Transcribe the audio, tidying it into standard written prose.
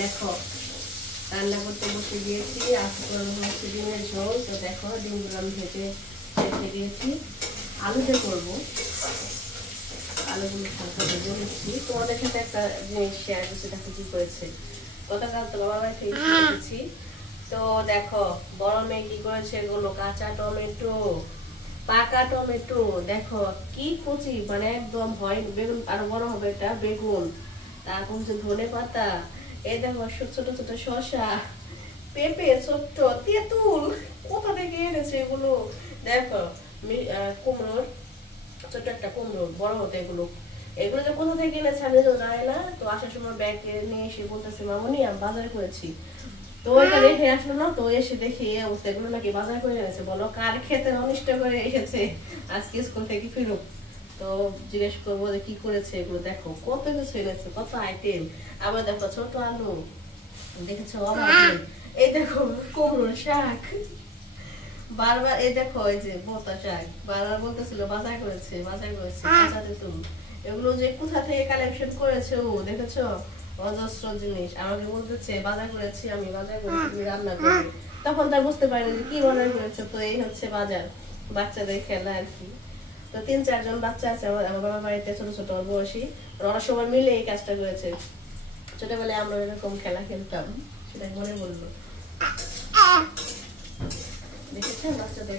দেখো রান্না করতে বসে দিয়েছি। আজকে হচ্ছে ডিমের ঝোল। তো দেখো ডিমগুলো আমি ভেজে রেখে দিয়েছি। আলুতে করবো, আলুগুলো হালকা ভেজে নিচ্ছি। তোমাদের সাথে একটা জিনিস শেয়ার করছি, দেখো কি করেছে। গতকাল তো বাবা বাড়ি থেকে এসেছি। তো দেখো বড় মেয়ে কি করেছে, এগুলো কাঁচা টমেটো, পাকা টমেটো, দেখো কি কুচি, মানে একদম হয় বেগুন আরো বড় হবে এটা, বেগুন, তারপর হচ্ছে ধনে পাতা, এই দেখো ছোট ছোট শসা, পেঁপে ছোট্ট, তেঁতুল, কোথা থেকে এনেছে এগুলো। দেখো কুমড়োর ছোট একটা কুমড়ো, বড় হতো এগুলো। এগুলো যে কোথা থেকে এনেছে আমি তো জানি না। তো আসার সময় ব্যাগ নিয়ে এসে বলতেছে মামুনি আমি বাজার করেছি। তো এটা রেখে আসলো না, তো এসে দেখি এই অবস্থা, এগুলো নাকি বাজার করে এনেছে। বলো কার খেতে অনিষ্ট করে এসেছে আজকে স্কুল থেকে ফিরুক। তো জিজ্ঞেস করবো যে কি করেছে এগুলো। দেখো কত কিছু এনেছে, কত আইটেম। আবার দেখো ছোট আলু, দেখেছো এই দেখো কুমড়োর শাক, বারবার এই দেখো এই যে ভর্তা শাক, বারবার বলতেছিল বাজার করেছে বাজার করেছে, কাঁচা তেঁতুল, এগুলো যে কোথা থেকে কালেকশন করেছে ও, দেখেছো অজস্র জিনিস। আমাকে বলতেছে বাজার করেছি আমি, বাজার করেছি তুমি রান্না করবে। তখন তার বুঝতে পারিনি যে কি বাজার করেছে। তো এই হচ্ছে বাজার, বাচ্চাদের খেলা আর কি। তো 3-4 জন বাচ্চা আছে আমার বাবার বাড়িতে, ছোট ছোট বয়সী। ওরা সবাই মিলে এই কাজটা করেছে। ছোটবেলায় আমরা এরকম খেলা খেলতাম, সেটা মনে বললো। দেখেছেন বাচ্চাদের